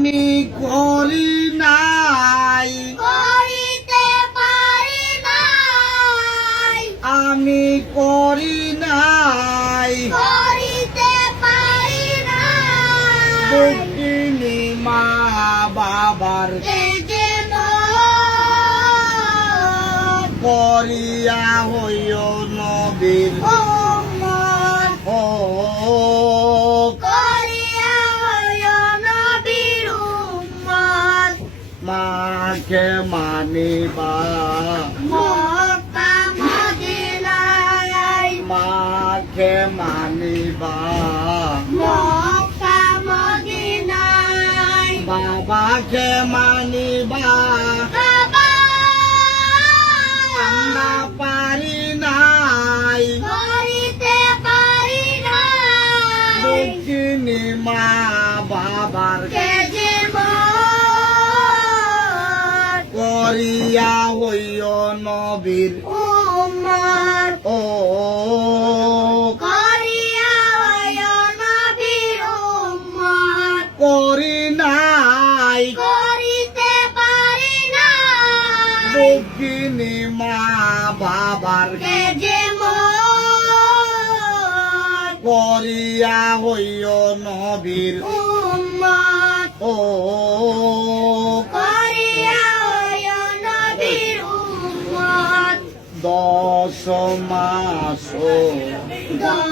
আমি করি নাই, করিতে পারি নাই, আমি করি নাই, করিতে পারি নাই। দুঃখিনী মা বাবার এই যে করিয়া হইও নবীর উম্মত, ও করিয়া হইও নবীর উম্মত। মাকে মানিবা, মক্কা মদিনায়, মাকে মানিবা, মক্কা মদিনায়। বাবাকে মানিবা, বাবা আমরা পারি নাই, করিতে পারি নাই। দুঃখিনী মা বাবার কে যে মত, করিয়া হইও নবীর উম্মত, ও করিয়া হইও নবীর উম্মত। করি নাই, করিতে পারি নাই। দুঃখিনী মা বাবার কে যে মত, করিয়া হইও নবীর উম্মত, ও করিয়া হইও নবীর উম্মত। 10 মাস 10